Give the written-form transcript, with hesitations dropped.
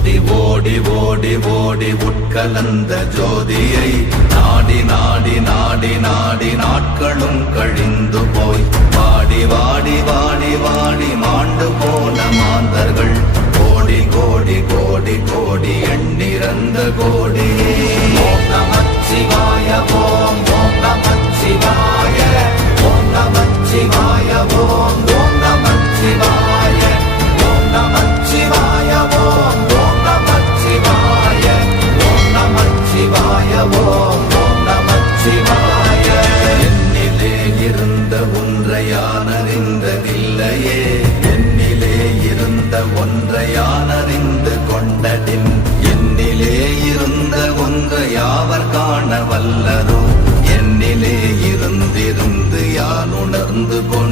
ஓடி ஓடி ஓடி ஓடி உட்கலந்த ஜோதியை நாடி நாடி நாடி நாடி நாட்களும் கழிந்து போய் வாடி வாடி வாடி வாடி மாண்டு போன மாந்தர்கள் கோடி கோடி கோடி கோடி எண்ணிறந்த கோடி. ஓம் நமச்சிவாய ஓம் ஓம் நமச்சிவாய ஓம் நமச்சிவாய ஓம் ஓம் நமச்சிவாய ஓம் நமச்சிவாய ஓம் ஓம் நமச்சிவாய ஓம் நமச்சிவாய ஓம் ஓம் நமச்சிவாய. என்னிலே இருந்த ஒன்றை யான் அறிந்ததில்லையே, என்னிலே இருந்த ஒன்றை யான் அறிந்து கொண்டடின், என்னிலே இருந்த ஒன்றை யாவர் காண வல்லரோ, என்னிலே இருந்திருந்து யான் உணர்ந்து கொண்ட